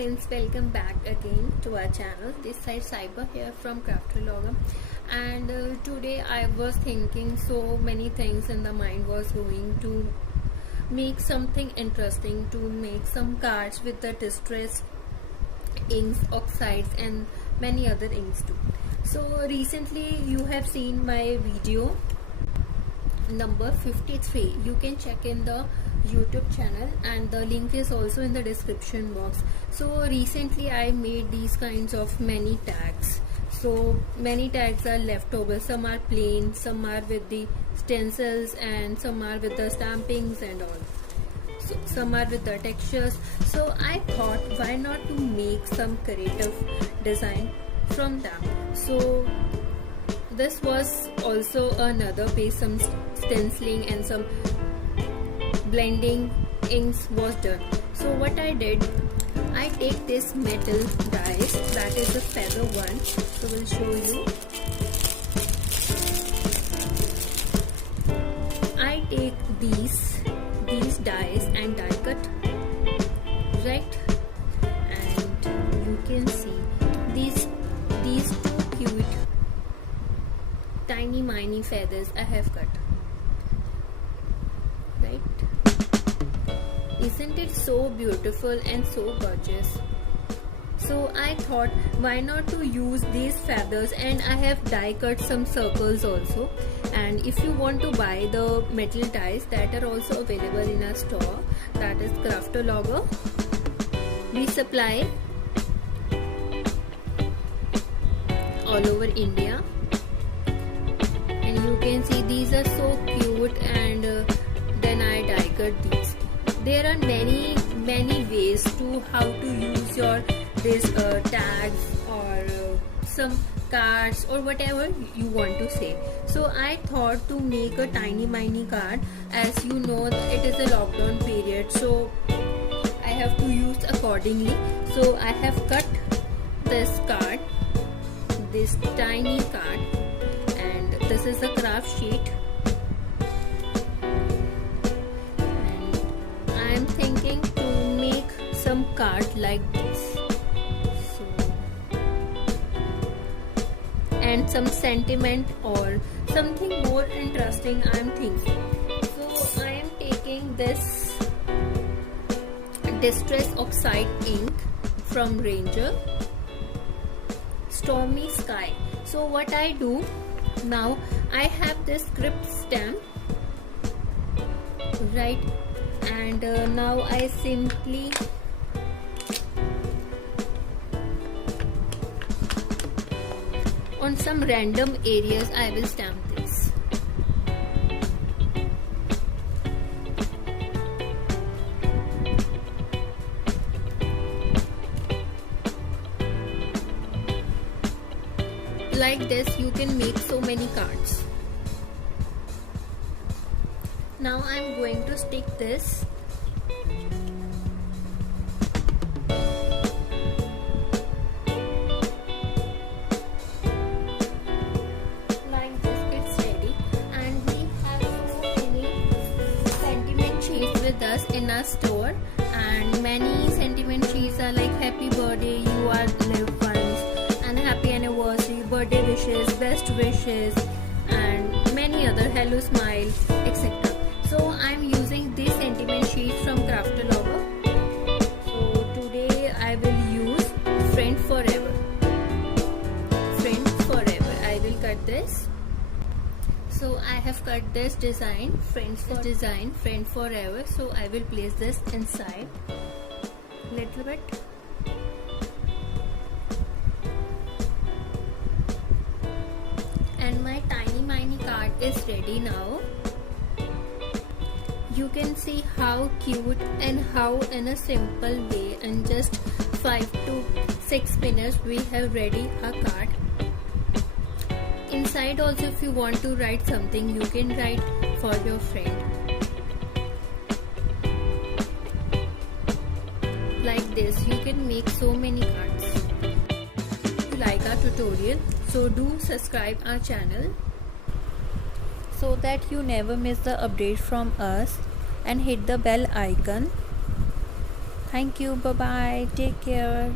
friends, welcome back again to our channel. This side Cyber here from CRAFTOLOGER, and today I was thinking so many things in the mind was going to make something interesting, to make some cards with the distress inks, oxides and many other inks too. So recently you have seen my video number 53. You can check in the YouTube channel and the link is also in the description box. So recently I made these kinds of many tags. So many tags are leftover. Some are plain, some are with the stencils, and some are with the stampings and all. So some are with the textures. So I thought, why not to make some creative design from them. So this was also another way, some stenciling and some blending inks was done. So what I did, I take this metal dies, that is the feather one, so we'll show you. I take these dies and die cut, right? And you can see these two cute tiny mini feathers I have cut, right? Isn't it so beautiful and so gorgeous? So I thought, why not to use these feathers, and I have die cut some circles also. And if you want to buy the metal dies, that are also available in our store, that is CRAFTOLOGER. We supply all over India. And you can see these are so cute, and then I die cut these. There are many ways to how to use your tags or some cards or whatever you want to say. So I thought to make a tiny mini card. As you know, it is a lockdown period, so I have to use accordingly. So I have cut this card, this tiny card, and this is a craft sheet. I'm thinking to make some card like this, and some sentiment or something more interesting I'm thinking. So I am taking this distress oxide ink from Ranger, Stormy Sky. So what I do now, I have this script stamp, right? And now I simply on some random areas I will stamp this. Like this you can make so many cards. Now I'm going to stick this like this. It's ready, and we have so many sentiment sheets with us in our store, and many sentiment sheets are like happy birthday, you are live once, and happy anniversary, birthday wishes, best wishes, and many other, hello smile, etc. So I'm using this sentiment sheet from CRAFTOLOGER. So today I will use Friend Forever. Friend Forever. I will cut this. So I have cut this design, Friend Forever. So I will place this inside little bit. And my tiny mini card is ready now. You can see how cute and how in a simple way, in just 5 to 6 minutes we have ready a card. Inside also, if you want to write something, you can write for your friend. Like this, you can make so many cards. If you like our tutorial, so do subscribe our channel so that you never miss the update from us, and hit the bell icon Thank you. Bye bye. Take care.